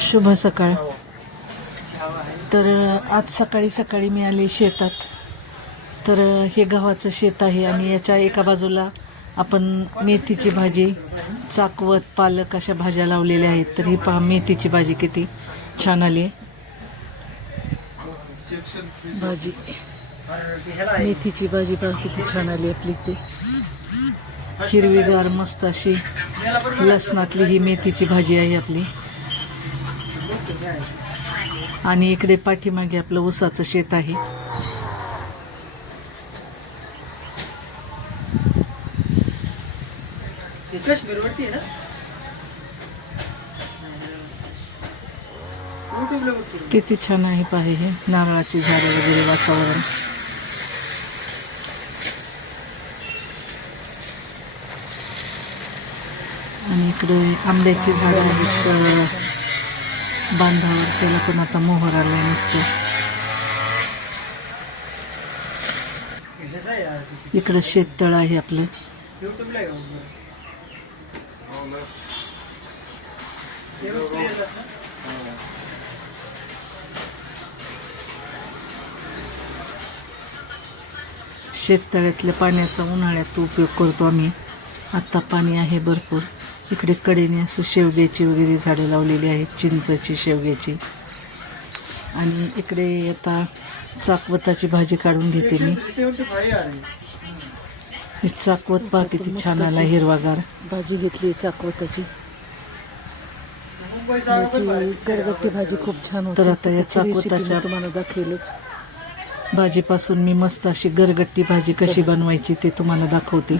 शुभ सकाळ. तर आज सकाळी सकाळी मी आले शेतात. तर हे गव्हाचं शेत आहे आणि याच्या एका बाजूला आपण मेथीची भाजी, चाकवत, पालक अशा भाज्या लावलेल्या आहेत. तर ही पहा मेथीची भाजी किती छान आली आहे. भाजी मेथीची भाजी पहा किती छान आली आपली. ते हिरवीगार मस्त अशी लसणातली ही मेथीची भाजी आहे आपली. आणि इकडे पाठीमागे आपलं ऊसाचं शेत आहे. किती छान आहे पाहे हे नारळाची झाडे वगैरे वातावरण. आणि इकडे आंब्याची झाडं आहेत बांधावर. त्याला पण आता मोहर आलाय मस्त. इकडे शेततळ आहे आपलं. शेततळ्यातल्या पाण्याचा उन्हाळ्यात उपयोग करतो आम्ही. आता पाणी आहे भरपूर. इकडे कडेने असं शेवग्याची वगैरे झाडं लावलेली आहेत, चिंचाची, शेवग्याची. आणि इकडे आता चाकवताची भाजी काढून घेते मी. ही चाकवत पहा किती छान आला, हिरवागार. भाजी घेतली चाकवताची. गरगट्टी भाजी खूप छान होती. तर आता या चाकवताच्या तुम्हाला दाखवेलच. भाजीपासून मी मस्त अशी गरगट्टी भाजी कशी बनवायची ते तुम्हाला दाखवते.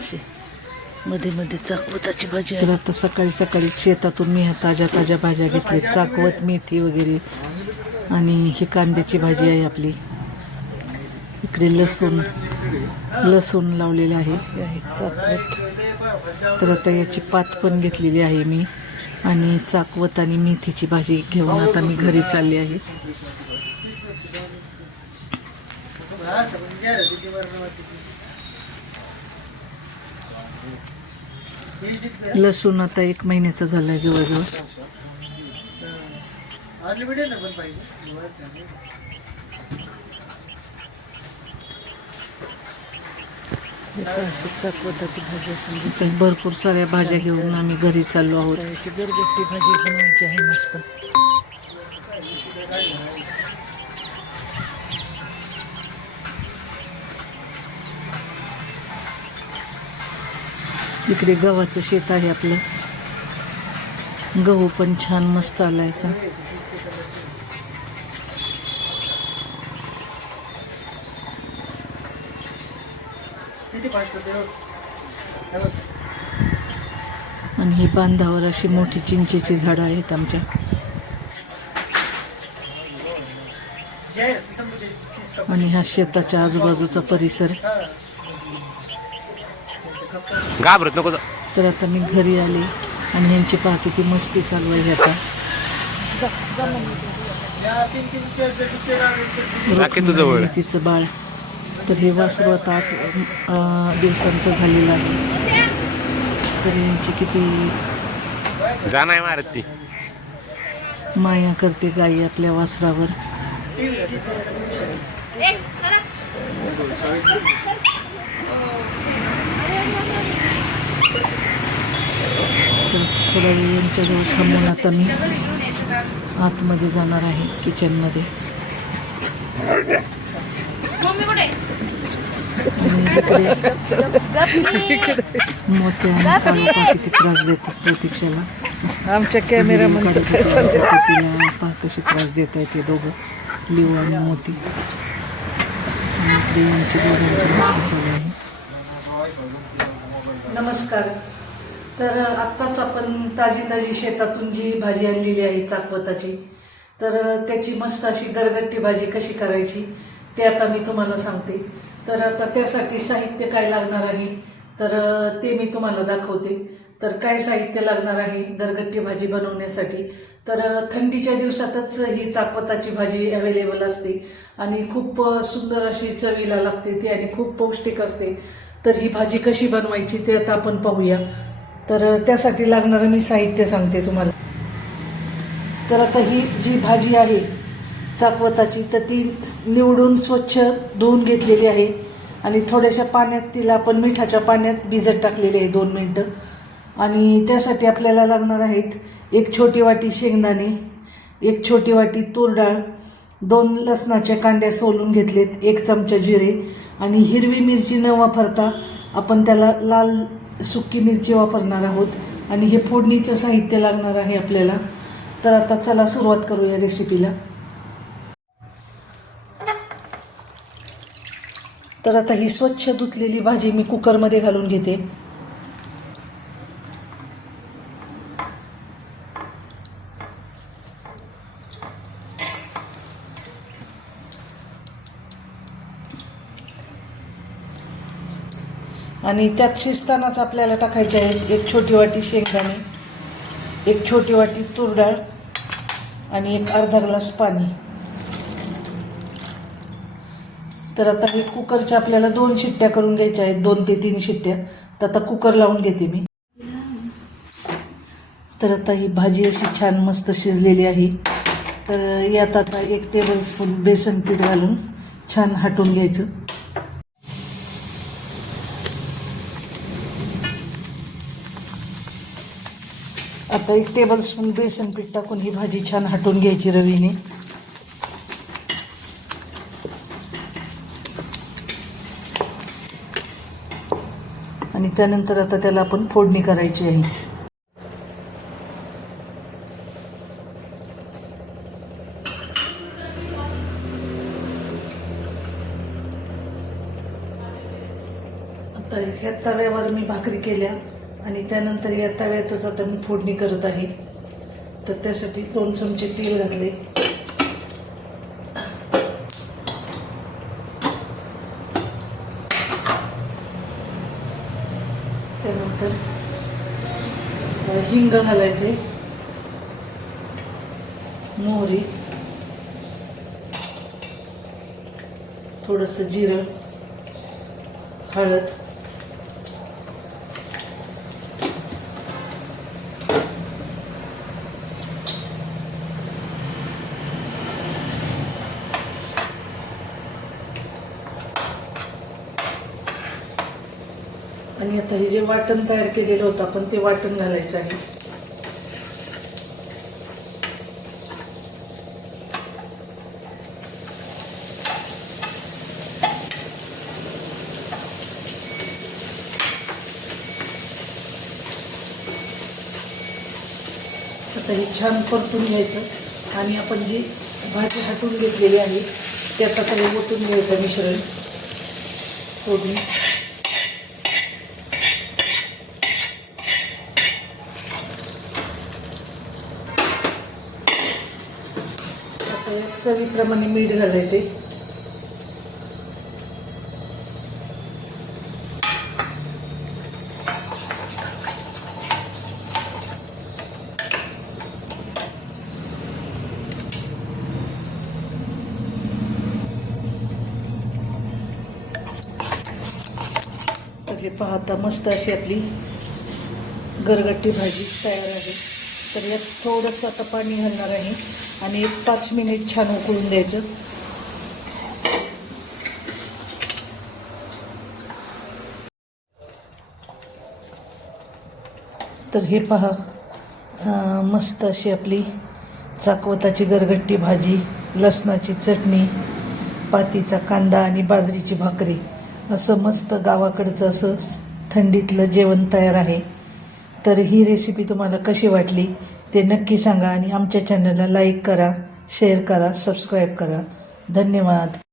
मध्ये मध्ये चाकवताची भाजी. तर आता सकाळी सकाळी शेतातून मी ह्या ताज्या ताज्या भाज्या घेतली. चाकवत, मेथी वगैरे. आणि ही कांद्याची भाजी आहे आपली. इकडे लसूण लावलेलं आहे. चाकवत. तर आता याची पात पण घेतलेली आहे मी. आणि चाकवत आणि मेथीची भाजी घेऊन आता मी घरी चालली आहे. लसूण आता 1 महिन्याचा झालाय जवळजवळ. चाकवताची भाजी. भरपूर साऱ्या भाज्या घेऊन आम्ही घरी चाललो आहोत. याची गरगट्टी भाजी बनवायची आहे मस्त. इकडे गव्हाचं शेत आहे आपलं. गहू पण छान मस्त आलाय असा. आणि ही बांधावर अशी मोठी चिंचेची झाडं आहेत आमच्या. आणि हा शेताच्या आजूबाजूचा परिसर. घाबरत नको. तर आता मी घरी आले आणि यांची पहा किती मस्ती चालू आहे आता. तिचं बाळ. तर हे वासरू आता 8 दिवसांचं झालेलं आहे. तर यांची किती जाणार मारत ती माया करते गाई आपल्या वासरावर. तर थोडा वेळ यांच्याजवळ थांबून आता मी आतमध्ये जाणार आहे किचनमध्ये. मोठ्या किती त्रास देतात प्रतीक्षाला. आमच्या कॅमेरामनचं तिला पहा कशी त्रास देत आहे ते दोघं, लिओ आणि मोती. आणि यांची दोघांची मस्ती चालू आहे. नमस्कार. तर आत्ताच आपण ताजी शेतातून जी भाजी आणलेली आहे चाकवताची, तर त्याची मस्त अशी गरगट्टी भाजी कशी करायची ते आता मी तुम्हाला सांगते. तर आता त्यासाठी साहित्य काय लागणार आहे तर ते मी तुम्हाला दाखवते. तर काय साहित्य लागणार आहे गरगट्टी भाजी बनवण्यासाठी. तर थंडीच्या दिवसातच ही चाकवताची भाजी अवेलेबल असते आणि खूप सुंदर अशी चवीला लागते ती आणि खूप पौष्टिक असते. तर ही भाजी कशी बनवायची ते आता आपण पाहूया. तर त्यासाठी लागणारं मी साहित्य सांगते तुम्हाला. तर आता ही जी भाजी आहे चाकवताची, तर ती निवडून स्वच्छ धुवून घेतलेली आहे आणि थोड्याशा पाण्यात तिला आपण मिठाच्या पाण्यात भिजत टाकलेली आहे 2 मिनटं. आणि त्यासाठी आपल्याला लागणार आहेत 1 छोटी वाटी शेंगदाणे, 1 छोटी वाटी तूर डाळ, 2 लसणाच्या कांड्या सोलून घेतलेत, 1 चमचा जिरे आणि हिरवी मिरची न वापरता आपण त्याला लाल सुकी मिरची वापरणार आहोत. आणि हे फोडणीचं साहित्य लागणार आहे आपल्याला. तर आता चला सुरुवात करूया रेसिपीला. तर आता ही स्वच्छ धुतलेली भाजी मी कुकरमध्ये घालून घेते. आणि त्यात शिजतानाच आपल्याला टाकायचे आहेत 1 छोटी वाटी शेंगदाणे, 1 छोटी वाटी तूर डाळ आणि 1 अर्धा ग्लास पाणी. तर आता हे कुकरच्या आपल्याला 2 शिट्ट्या करून घ्यायच्या आहेत, 2 ते 3 शिट्ट्या. तर आता कुकर लावून घेते मी. तर आता ही भाजी अशी छान मस्त शिजलेली आहे. तर यात आता 1 टेबलस्पून बेसन पीठ घालून छान हटवून घ्यायचं. आता 1 टेबलस्पून बेसन पीठ टाकून ही भाजी छान हटवून घ्यायची रवीने. आणि त्यानंतर आता त्याला आपण फोडणी करायची आहे. आता ह्या तव्यावर मी भाकरी केल्या आणि त्यानंतर या तव्यातच आता मी फोडणी करत आहे. तर त्यासाठी 2 चमचे तेल घातले. त्यानंतर हिंग घालायचे, मोहरी, थोडंसं जिरं, हळद, आणि आता हे जे वाटण तयार केलेलं होतं आपण ते वाटण घालायचं आहे. आता हे छान परतून घ्यायचं आणि आपण जी भाजी हटून घेतलेली आहे त्यात आता हे ओतून घ्यायचं मिश्रण फोडणी. चवीप्रमाणे मीठ घालायचे. तर हे पहा, आता मस्त अशी आपली गरगट्टी भाजी तयार आहे. तर यात थोडंसं आता पाणी घालणार आहे आणि 5 मिनिट छान उकळून द्यायचं. तर हे पहा, मस्त अशी आपली चाकवताची गरगट्टी भाजी, लसणाची चटणी, पातीचा कांदा आणि बाजरीची भाकरी, असं मस्त गावाकडचं असं थंडीतलं जेवण तयार आहे. तर ही रेसिपी तुम्हाला कशी वाटली ते नक्की सांगा आणि आमच्या चॅनलला लाईक करा, शेअर करा, सबस्क्राईब करा. धन्यवाद.